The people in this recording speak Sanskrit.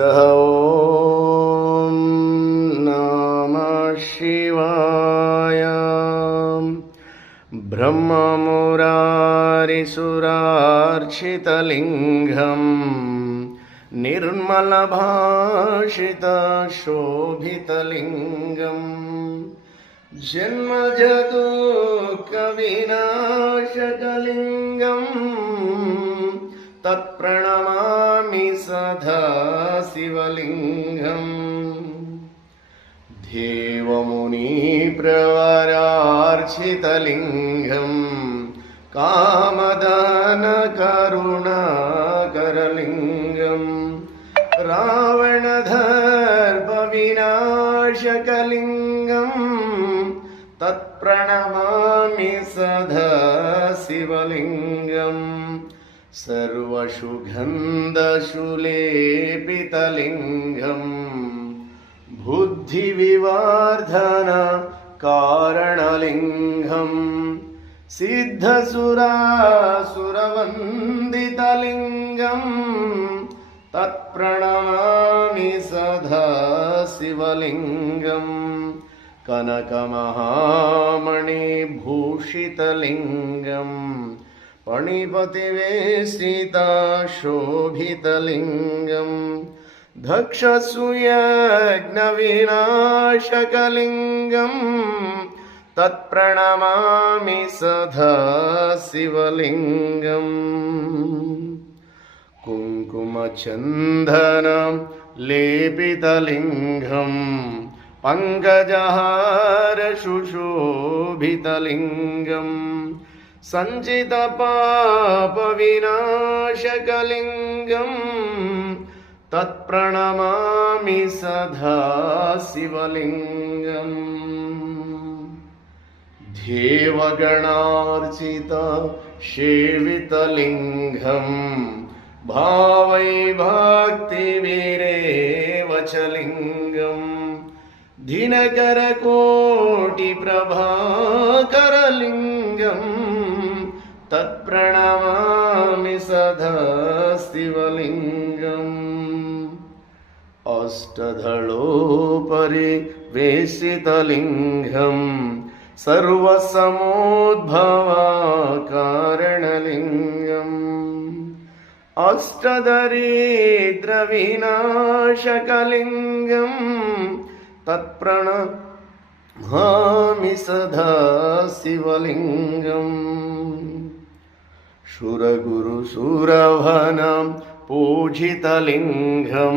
ॐ नमः शिवाय। ब्रह्ममुरारिसुरार्चितलिङ्गं निर्मलभाषितशोभितलिङ्गं जन्मजदुःखविनाशकलिङ्गं तत्प्रणमामि सदा शिवलिङ्गम्। देवमुनिप्रवरार्चितलिङ्गं कामदानकरुणाकरलिङ्गं रावणदर्पविनाशकलिङ्गं तत्प्रणमामि सदा शिवलिङ्गम्। सर्वसुगन्धसुलेपितलिङ्गं बुद्धिविवर्धन कारणलिङ्गं सिद्धसुरासुरवन्दितलिङ्गं तत्प्रणमामि सदा शिवलिङ्गम्। कनकमहामणिभूषितलिङ्गं पणिपतिवेशितशोभितलिङ्गं दक्षसूयज्ञविनाशकलिङ्गं तत्प्रणमामि सदा शिवलिङ्गम्। कुङ्कुमचन्दनं लेपितलिङ्गं पङ्कजहारशुशोभितलिङ्गं सञ्चितपापविनाशकलिङ्गं तत्प्रणमामि सदा शिवलिङ्गम्। देवगणार्चितसेवितलिङ्गं भावैर्भक्तिभिरेवच दिनकरकोटिप्रभाकरलिङ्गं तत्प्रणमामि सदा शिवलिङ्गम्। अष्टदलोपरिवेशितलिङ्गं सर्वसमोद्भवकारणलिङ्गम् अष्टदरिद्रविनाशकलिङ्गं तत्प्रणमामि सदा शिवलिङ्गम्। सुरगुरुसुरवनं पूजितलिङ्गं